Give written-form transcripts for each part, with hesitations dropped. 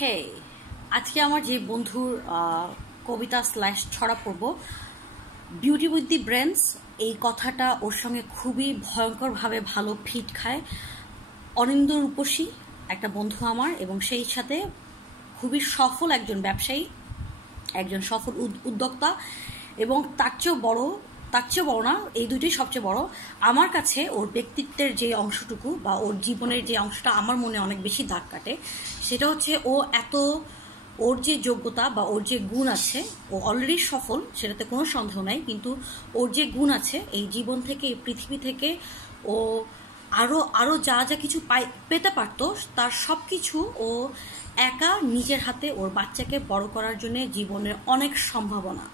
হে আজকে আমার যে বন্ধুর কবিতা স্ল্যাশ ছড়া পড়ব বিউটি উইথ দি ব্রেনস, এই কথাটা ওর সঙ্গে খুবই ভয়ঙ্করভাবে ভালো ফিট খায়। অনিন্দ রূপসী একটা বন্ধু আমার, এবং সেই সাথে খুবই সফল একজন ব্যবসায়ী, একজন সফল উদ্যোক্তা, এবং তার চেয়েও বড় না, এই দুইটাই সবচেয়ে বড় আমার কাছে। ওর ব্যক্তিত্বের যে অংশটুকু বা ওর জীবনের যে অংশটা আমার মনে অনেক বেশি দাগ কাটে, সেটা হচ্ছে ওর যে যোগ্যতা বা ওর যে গুণ আছে, ও অলরেডি সফল, সেটাতে কোনো সন্দেহ নাই, কিন্তু ওর যে গুণ আছে এই জীবন থেকে, এই পৃথিবী থেকে ও আরো যা যা কিছু পেতে পারতো, তার সব কিছু ও একা নিজের হাতে ওর বাচ্চাকে বড় করার জন্য জীবনের অনেক সম্ভাবনা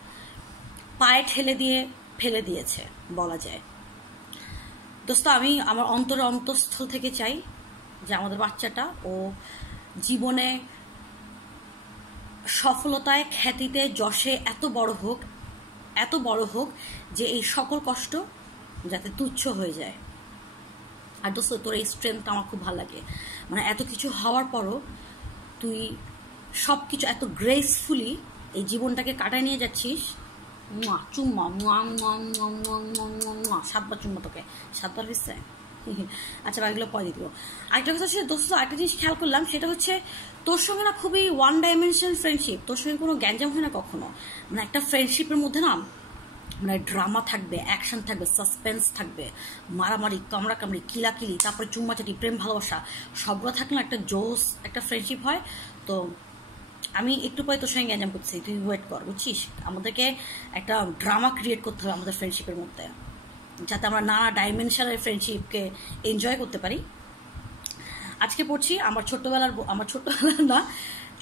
পায়ে ঠেলে দিয়ে ফেলে দিয়েছে বলা যায়। দোস্ত, আমি আমার অন্তঃস্থল থেকে চাই যে আমাদের বাচ্চাটা ও জীবনে সফলতায়, খ্যাতিতে, যশে এত বড় হোক যে এই সকল কষ্ট যাতে তুচ্ছ হয়ে যায়। আর দোস্ত, তোর এই স্ট্রেংথটা আমার খুব ভালো লাগে, মানে এত কিছু হওয়ার পরও তুই সব কিছু এত গ্রেসফুলি এই জীবনটাকে কাটায় নিয়ে যাচ্ছিস। চুম্মা 7বার চুম্মা, তোকে 7বার হচ্ছে। আচ্ছা, বাকিগুলো পরে দিব। আরেকটা কথা হচ্ছে দোস্ত, একটা জিনিস খেয়াল করলাম, সেটা হচ্ছে তোর সঙ্গে না খুবই ওয়ান ডাইমেনশনাল ফ্রেন্ডশিপ। তোর সঙ্গে কোনো গ্যাঞ্জাম হয় না কখনো। মানে একটা ফ্রেন্ডশিপের মধ্যে না মানে ড্রামা থাকবে, অ্যাকশন থাকবে, সাসপেন্স থাকবে, মারামারি, কামড়াকামড়ি, কিলাকিলি, তারপরে চুম্মাচাটি, প্রেম ভালোবাসা, সবগুলো থাকলে একটা জোস একটা ফ্রেন্ডশিপ হয়। তো আমি একটু পরে তোর সঙ্গে গ্যাঞ্জাম করছি, তুই ওয়েট কর, বুঝছিস? আমাদেরকে একটা ড্রামা ক্রিয়েট করতে হবে আমাদের ফ্রেন্ডশিপের মধ্যে, যাতে আমরা নানা ডাইমেনশনের ফ্রেন্ডশিপকে এনজয় করতে পারি। আজকে পড়ছি আমার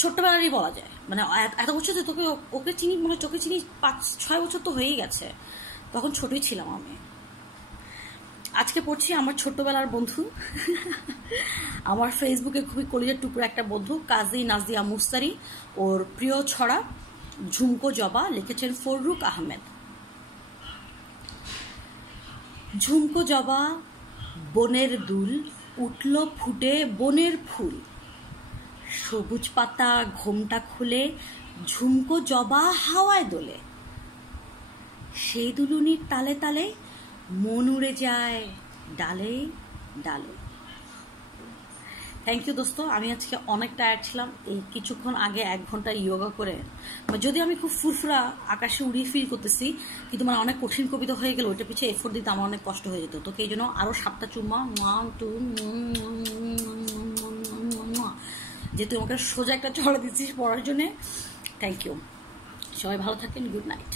ছোট্টবেলারই বলা যায়, মানে এত বছর যে ওকে চিনি, মনে চোখে চিনি 5-6 বছর তো হয়েই গেছে, তখন ছোটই ছিলাম আমি। আজকে পড়ছি আমার ছোট্টবেলার বন্ধু, আমার ফেসবুকে খুবই কলিজার টুকরো একটা বন্ধু, কাজী নাজিয়া মুস্তারি। ওর প্রিয় ছড়া ঝুমকো জবা, লিখেছেন ফররুক আহমেদ। ঝুমকো জবা বনের দুল, উঠল ফুটে বনের ফুল, সবুজ পাতা ঘোমটা খুলে ঝুমকো জবা হাওয়ায় দোলে, সেই দুলুনির তালে তালে মন উড়ে যায় ডালে ডালে। থ্যাংক ইউ দোস্ত। আমি আজকে অনেক টায়ার্ড ছিলাম, এই কিছুক্ষণ আগে 1 ঘন্টা ইয়োগা করে, যদি আমি খুব ফুরফুরা আকাশে উড়িয়ে ফিল করতেছি, কিন্তু মানে অনেক কঠিন কবিতা হয়ে গেল, ওইটা পিছিয়ে এফোর্ট দিতে আমার অনেক কষ্ট হয়ে যেত। তোকে এই জন্য আরো 7টা চুম্মা, 1 2, যে তুই আমাকে সোজা একটা ছড়া দিচ্ছিস পড়ার জন্য। Thank you. সবাই ভালো থাকেন। Good night.